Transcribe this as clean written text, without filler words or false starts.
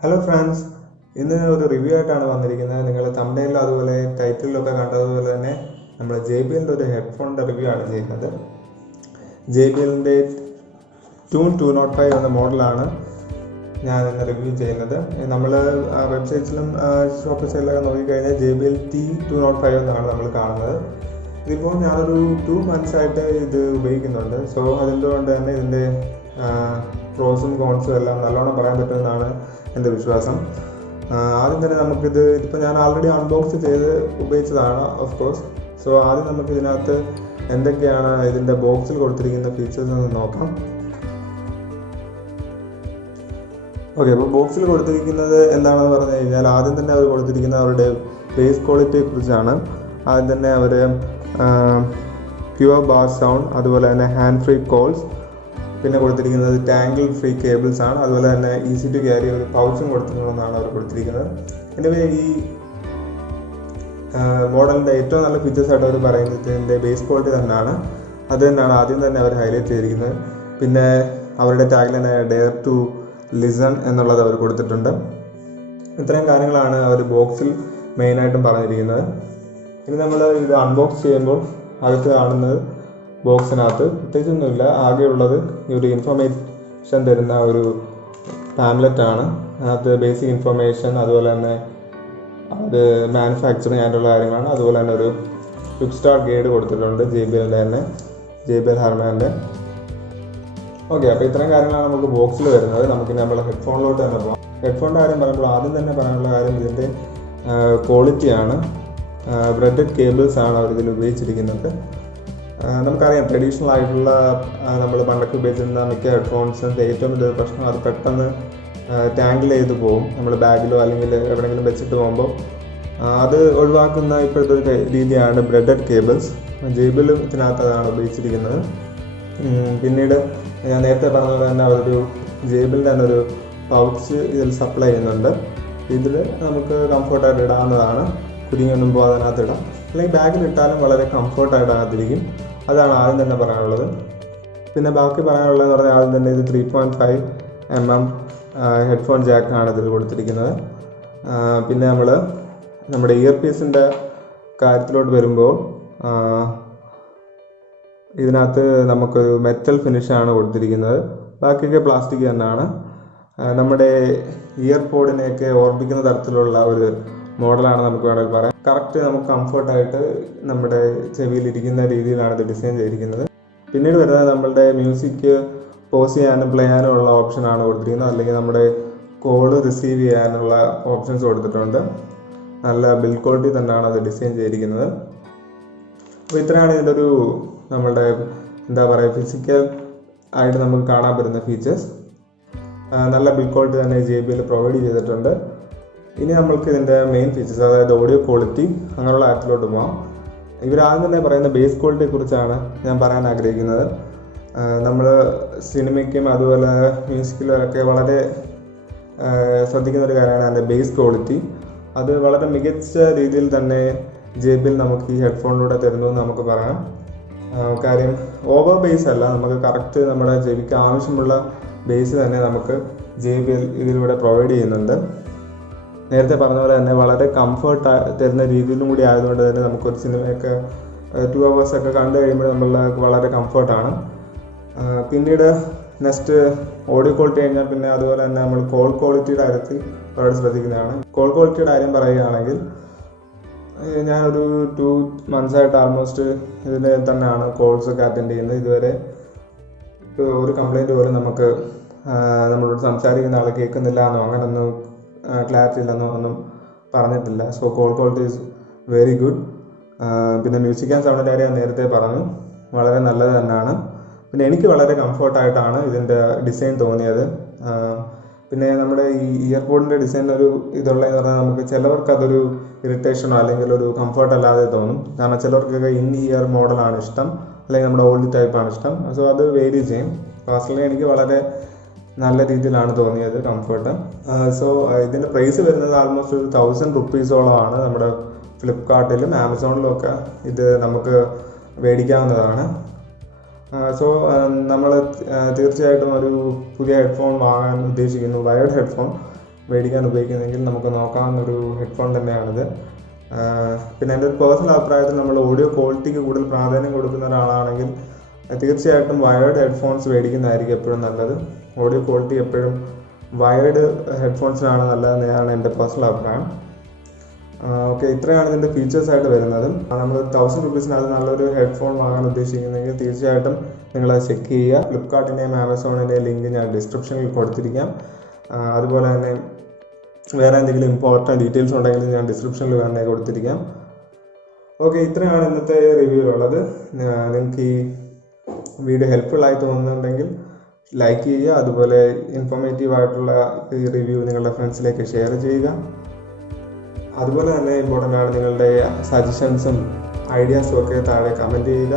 Hello friends, ഇന്ന് ഒരു review ആയിട്ടാണ് വന്നിരിക്കുന്നത്. നിങ്ങൾ തമ്പനെയിലും അതുപോലെ ടൈറ്റിലൊക്കെ കണ്ടതുപോലെ തന്നെ നമ്മൾ JBLൻ്റെ ഒരു ഹെഡ്ഫോണിൻ്റെ റിവ്യൂ ആണ് ചെയ്യുന്നത്. JBLൻ്റെ T-205 എന്ന മോഡലാണ് ഞാൻ ഇന്ന് റിവ്യൂ ചെയ്യുന്നത്. നമ്മൾ വെബ്സൈറ്റ്സിലും ഷോപ്പ് സൈറ്റിലൊക്കെ നോക്കിക്കഴിഞ്ഞാൽ JBL T-205 എന്നാണ് നമ്മൾ കാണുന്നത്. ഇതിപ്പോൾ ഞാനൊരു 2 months ആയിട്ട് ഇത് ഉപയോഗിക്കുന്നുണ്ട്. സോ അതുകൊണ്ട് തന്നെ ഇതിൻ്റെ പ്രോസും കോൺസും എല്ലാം നല്ലോണം പറയാൻ പറ്റുമെന്നാണ് എൻ്റെ വിശ്വാസം. ആദ്യം തന്നെ ഇതിപ്പോൾ ഞാൻ ആൾറെഡി അൺബോക്സ് ചെയ്ത് ഉപയോഗിച്ചതാണ് ഓഫ് കോഴ്സ്. സോ ആദ്യം നമുക്ക് ഇതിനകത്ത് എന്തൊക്കെയാണ് ഇതിൻ്റെ ബോക്സിൽ കൊടുത്തിരിക്കുന്ന ഫീച്ചേഴ്സ് എന്ന് നോക്കാം. ഓക്കെ, അപ്പോൾ ബോക്സിൽ കൊടുത്തിരിക്കുന്നത് എന്താണെന്ന് പറഞ്ഞു കഴിഞ്ഞാൽ ആദ്യം തന്നെ അവർ കൊടുത്തിരിക്കുന്നത് അവരുടെ ബേസ് ക്വാളിറ്റിയെ കുറിച്ചാണ്. ആദ്യം തന്നെ അവർ പ്യുവർ ബാസ് സൗണ്ട്, അതുപോലെ തന്നെ ഹാൻഡ് ഫ്രീ കോൾസ്, പിന്നെ കൊടുത്തിരിക്കുന്നത് ടാങ്കിൾ ഫ്രീ കേബിൾസ് ആണ്. അതുപോലെ തന്നെ ഈസി ടു ക്യാരി ഒരു പൗച്ചും കൊടുത്തിട്ടുണ്ടെന്നാണ് അവർ കൊടുത്തിരിക്കുന്നത്. എൻ്റെ ഈ മോഡലിൻ്റെ ഏറ്റവും നല്ല ഫീച്ചേഴ്സ് ആയിട്ട് അവർ പറയുന്നത് ഇതിൻ്റെ ബേസ് ക്വാളിറ്റി തന്നെയാണ്. അത് തന്നെയാണ് ആദ്യം തന്നെ അവർ ഹൈലൈറ്റ് ചെയ്തിരിക്കുന്നത്. പിന്നെ അവരുടെ ടാഗ്ലൈൻ ഡെയർ ടു ലിസൺ എന്നുള്ളത് അവർ കൊടുത്തിട്ടുണ്ട്. ഇത്രയും കാര്യങ്ങളാണ് അവർ ബോക്സിൽ മെയിനായിട്ടും പറഞ്ഞിരിക്കുന്നത്. ഇനി നമ്മൾ ഇത് അൺബോക്സ് ചെയ്യുമ്പോൾ അകത്ത് കാണുന്നത് ബോക്സിനകത്ത് പ്രത്യേകിച്ചൊന്നുമില്ല. ആകെയുള്ളത് ഈ ഒരു ഇൻഫർമേഷൻ തരുന്ന ഒരു പാംലെറ്റാണ്. അതിനകത്ത് ബേസിക് ഇൻഫർമേഷൻ, അതുപോലെ തന്നെ അത് മാനുഫാക്ചറിങ് ആയിട്ടുള്ള കാര്യങ്ങളാണ്. അതുപോലെ തന്നെ ഒരു ക്വിക്ക് സ്റ്റാർട്ട് ഗൈഡ് കൊടുത്തിട്ടുണ്ട് JBLൻ്റെ തന്നെ, JBL ഹെർമാൻ്റെ. ഓക്കെ, അപ്പോൾ ഇത്രയും കാര്യങ്ങളാണ് നമുക്ക് ബോക്സിൽ വരുന്നത്. നമുക്കിനി നമ്മുടെ ഹെഡ്ഫോണിലോട്ട് തന്നെ പോകാം. ഹെഡ്ഫോണിൻ്റെ കാര്യം പറയുമ്പോൾ ആദ്യം തന്നെ പറയാനുള്ള കാര്യം ഇതിൻ്റെ ക്വാളിറ്റിയാണ്. ബ്രെഡഡ് കേബിൾസ് ആണ് അവർ ഇതിൽ ഉപയോഗിച്ചിരിക്കുന്നത്. നമുക്കറിയാം ട്രഡീഷണൽ ആയിട്ടുള്ള നമ്മൾ പണ്ടൊക്കെ ഉപയോഗിച്ചിരുന്ന മിക്ക ഹെഡ്ഫോൺസിൻ്റെ ഏറ്റവും വലിയ പ്രശ്നം അത് പെട്ടെന്ന് ടാങ്കിൾ ചെയ്ത് പോകും. നമ്മൾ ബാഗിലോ അല്ലെങ്കിൽ എവിടെയെങ്കിലും വെച്ചിട്ട് പോകുമ്പോൾ അത് ഒഴിവാക്കുന്ന ഇപ്പോഴത്തെ ഒരു രീതിയാണ് ബ്രെഡഡ് കേബിൾസ്. JBL ഇതിനകത്ത് അതാണ് ഉപയോഗിച്ചിരിക്കുന്നത്. പിന്നീട് ഞാൻ നേരത്തെ പറഞ്ഞത് തന്നെ അവരൊരു JBLൻ്റെ തന്നെ ഒരു പൗച്ച് ഇതിൽ സപ്ലൈ ചെയ്യുന്നുണ്ട്. ഇതിൽ നമുക്ക് കംഫർട്ടായിട്ട് ഇടാവുന്നതാണ്. കുരുങ്ങിയൊന്നും പോകാതെ അതിനകത്ത് ഇടാം, അല്ലെങ്കിൽ ബാഗിൽ ഇട്ടാലും വളരെ കംഫർട്ടായിട്ട് അതിനകത്തിരിക്കും. അതാണ് ആദ്യം തന്നെ പറയാനുള്ളത്. പിന്നെ ബാക്കി പറയാനുള്ളതെന്ന് പറഞ്ഞാൽ ആദ്യം തന്നെ ഇത് 3.5 mm ഹെഡ്ഫോൺ ജാക്കാണ് ഇതിൽ കൊടുത്തിരിക്കുന്നത്. പിന്നെ നമ്മുടെ ഇയർ പീസിൻ്റെ കാര്യത്തിലോട്ട് വരുമ്പോൾ ഇതിനകത്ത് നമുക്കൊരു മെറ്റൽ ഫിനിഷാണ് കൊടുത്തിരിക്കുന്നത്. ബാക്കിയൊക്കെ പ്ലാസ്റ്റിക് തന്നെയാണ്. നമ്മുടെ ഇയർ പോഡിനെയൊക്കെ ഓർമ്മിക്കുന്ന തരത്തിലുള്ള ഒരു മോഡലാണ് നമുക്ക് വേണമെങ്കിൽ പറയാം. കറക്റ്റ് നമുക്ക് കംഫർട്ടായിട്ട് നമ്മുടെ ചെവിയിലിരിക്കുന്ന രീതിയിലാണ് ഇത് ഡിസൈൻ ചെയ്തിരിക്കുന്നത്. പിന്നീട് വരുന്നത് നമ്മളുടെ മ്യൂസിക് പോസ് ചെയ്യാനും പ്ലേ ചെയ്യാനും ഉള്ള ഓപ്ഷനാണ് കൊടുത്തിരിക്കുന്നത്. അല്ലെങ്കിൽ നമ്മുടെ കോള് റിസീവ് ചെയ്യാനുള്ള ഓപ്ഷൻസ് കൊടുത്തിട്ടുണ്ട്. നല്ല ബിൽഡ് ക്വാളിറ്റി തന്നെയാണ് അത് ഡിസൈൻ ചെയ്തിരിക്കുന്നത്. അപ്പോൾ ഇത്രയാണ് ഇതിൻ്റെ ഒരു നമ്മളുടെ എന്താ പറയുക ഫിസിക്കൽ ആയിട്ട് നമുക്ക് കാണാൻ പറ്റുന്ന ഫീച്ചേഴ്സ്. നല്ല ബിൽഡ് ക്വാളിറ്റി തന്നെ JBL പ്രൊവൈഡ് ചെയ്തിട്ടുണ്ട്. ഇനി നമ്മൾക്ക് ഇതിൻ്റെ മെയിൻ ഫീച്ചേഴ്സ്, അതായത് ഓഡിയോ ക്വാളിറ്റി അങ്ങനെയുള്ള കാര്യത്തിലോട്ട് പോകാം. ഇവരാദ്യം തന്നെ പറയുന്ന ബേസ് ക്വാളിറ്റിയെ കുറിച്ചാണ് ഞാൻ പറയാൻ ആഗ്രഹിക്കുന്നത്. നമ്മൾ സിനിമയ്ക്കും അതുപോലെ മ്യൂസിക്കിലൊക്കെ വളരെ ശ്രദ്ധിക്കുന്ന ഒരു കാര്യമാണ് അതിൻ്റെ ബേസ് ക്വാളിറ്റി. അത് വളരെ മികച്ച രീതിയിൽ തന്നെ JBL നമുക്ക് ഈ ഹെഡ്ഫോണിലൂടെ തരുന്നു എന്ന് നമുക്ക് പറയാം. കാര്യം ഓവർ ബേസ് അല്ല, നമുക്ക് കറക്റ്റ് നമ്മുടെ ചെവിക്ക് ആവശ്യമുള്ള ബേസ് തന്നെ നമുക്ക് JBL ഇതിലൂടെ പ്രൊവൈഡ് ചെയ്യുന്നുണ്ട്. നേരത്തെ പറഞ്ഞ പോലെ തന്നെ വളരെ കംഫർട്ട് തരുന്ന രീതിയിലും കൂടി ആയതുകൊണ്ട് തന്നെ നമുക്കൊരു സിനിമയൊക്കെ 2 hours ഒക്കെ കണ്ടു കഴിയുമ്പോൾ നമ്മൾക്ക് വളരെ കംഫർട്ടാണ്. പിന്നീട് നെക്സ്റ്റ് ഓഡിയോ ക്വാളിറ്റി കഴിഞ്ഞാൽ പിന്നെ അതുപോലെ തന്നെ നമ്മൾ കോൾ ക്വാളിറ്റിയുടെ കാര്യത്തിൽ വളരെ ശ്രദ്ധിക്കുന്നതാണ്. കോൾ ക്വാളിറ്റിയുടെ കാര്യം പറയുകയാണെങ്കിൽ ഞാനൊരു 2 months ആയിട്ട് ആൾമോസ്റ്റ് ഇതിൽ തന്നെയാണ് കോൾസൊക്കെ അറ്റൻഡ് ചെയ്യുന്നത്. ഇതുവരെ ഒരു കംപ്ലൈൻറ്റ് പോലും നമുക്ക് നമ്മളോട് സംസാരിക്കുന്ന ആൾ കേൾക്കുന്നില്ല എന്നോ അങ്ങനെയൊന്നും ക്ലാരിറ്റി ഇല്ലെന്നോ ഒന്നും പറഞ്ഞിട്ടില്ല. So call quality is very good. പിന്നെ മ്യൂസിക് ആൻഡ് സൗണ്ടിൻ്റെ കാര്യം നേരത്തെ പറഞ്ഞു, വളരെ നല്ലത് തന്നെയാണ്. പിന്നെ എനിക്ക് വളരെ കംഫർട്ടായിട്ടാണ് ഇതിൻ്റെ ഡിസൈൻ തോന്നിയത്. പിന്നെ നമ്മുടെ ഈ ഇയർപോഡിൻ്റെ ഡിസൈൻ ഒരു ഇതുള്ളതെന്ന് പറഞ്ഞാൽ നമുക്ക് ചിലവർക്ക് അതൊരു ഇറിറ്റേഷനോ അല്ലെങ്കിൽ ഒരു കംഫർട്ട് അല്ലാതെ തോന്നും. കാരണം ചിലവർക്കൊക്കെ ഇൻ ഇയർ മോഡലാണ് ഇഷ്ടം, അല്ലെങ്കിൽ നമ്മുടെ ഓൾഡ് ടൈപ്പാണ് ഇഷ്ടം. സോ അത് വേരി ചെയ്യും. പേഴ്സണലി എനിക്ക് വളരെ നല്ല രീതിയിലാണ് തോന്നിയത് കംഫർട്ട്. സോ ഇതിൻ്റെ പ്രൈസ് വരുന്നത് ആൾമോസ്റ്റ് ഒരു 1000 rupees-ഓളമാണ്. നമ്മുടെ ഫ്ലിപ്കാർട്ടിലും ആമസോണിലും ഒക്കെ ഇത് നമുക്ക് മേടിക്കാവുന്നതാണ്. സോ നമ്മൾ തീർച്ചയായിട്ടും ഒരു പുതിയ ഹെഡ്ഫോൺ വാങ്ങാൻ ഉദ്ദേശിക്കുന്നു, വയർഡ് ഹെഡ്ഫോൺ. മേടിക്കാൻ ഉപയോഗിക്കുന്നതെങ്കിൽ നമുക്ക് നോക്കാവുന്നൊരു ഹെഡ്ഫോൺ തന്നെയാണിത്. പിന്നെ എൻ്റെ ഒരു പേഴ്സണൽ അഭിപ്രായത്തിൽ നമ്മൾ ഓഡിയോ ക്വാളിറ്റിക്ക് കൂടുതൽ പ്രാധാന്യം കൊടുക്കുന്ന ഒരാളാണെങ്കിൽ തീർച്ചയായിട്ടും വയേർഡ് ഹെഡ്ഫോൺസ് മേടിക്കുന്നതായിരിക്കും എപ്പോഴും നല്ലത്. ഓഡിയോ ക്വാളിറ്റി എപ്പോഴും വയേർഡ് ഹെഡ്ഫോൺസിനാണ് നല്ലതെന്നാണ് എൻ്റെ പേഴ്സണൽ അഭിപ്രായം. ഓക്കെ, ഇത്രയാണ് ഇതിൻ്റെ ഫീച്ചേഴ്സായിട്ട് വരുന്നത്. നമ്മൾ 1000 രൂപീസിനകത്ത് നല്ലൊരു ഹെഡ്ഫോൺ വാങ്ങാൻ ഉദ്ദേശിക്കുന്നെങ്കിൽ തീർച്ചയായിട്ടും നിങ്ങളത് ചെക്ക് ചെയ്യുക. ഫ്ലിപ്കാർട്ടിൻ്റെയും ആമസോണിൻ്റെയും ലിങ്ക് ഞാൻ ഡിസ്ക്രിപ്ഷനിൽ കൊടുത്തിരിക്കാം. അതുപോലെ തന്നെ വേറെ എന്തെങ്കിലും ഇമ്പോർട്ടൻറ്റ് ഡീറ്റെയിൽസ് ഉണ്ടെങ്കിൽ ഞാൻ ഡിസ്ക്രിപ്ഷനിൽ തന്നെ കൊടുത്തിരിക്കാം. ഓക്കെ, ഇത്രയാണ് ഇന്നത്തെ റിവ്യൂവിലുള്ളത്. നിങ്ങൾക്ക് ഈ വീഡിയോ ഹെൽപ്ഫുൾ ആയി തോന്നുന്നുണ്ടെങ്കിൽ ലൈക്ക് ചെയ്യുക. അതുപോലെ ഇൻഫോർമേറ്റീവ് ആയിട്ടുള്ള ഈ റിവ്യൂ നിങ്ങളുടെ ഫ്രണ്ട്സിലേക്ക് ഷെയർ ചെയ്യുക. അതുപോലെ തന്നെ ഇമ്പോർട്ടൻ്റ് ആണ് നിങ്ങളുടെ സജഷൻസും ഐഡിയാസും ഒക്കെ താഴെ കമൻറ്റ് ചെയ്യുക.